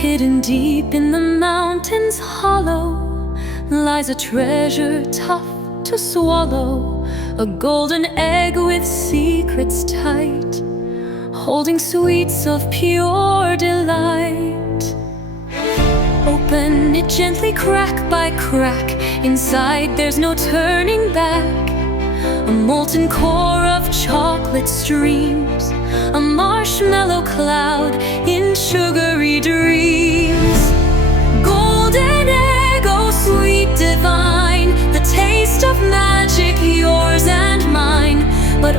Hidden deep in the mountain's hollow lies a treasure tough to swallow, a golden egg with secrets tight, holding sweets of pure delight. Open it gently, crack by crack. Inside there's no turning back. A molten core of chocolate streams, a marshmallow cloud in sugary dreams. Golden egg, oh sweet divine, the taste of magic, yours and mine. But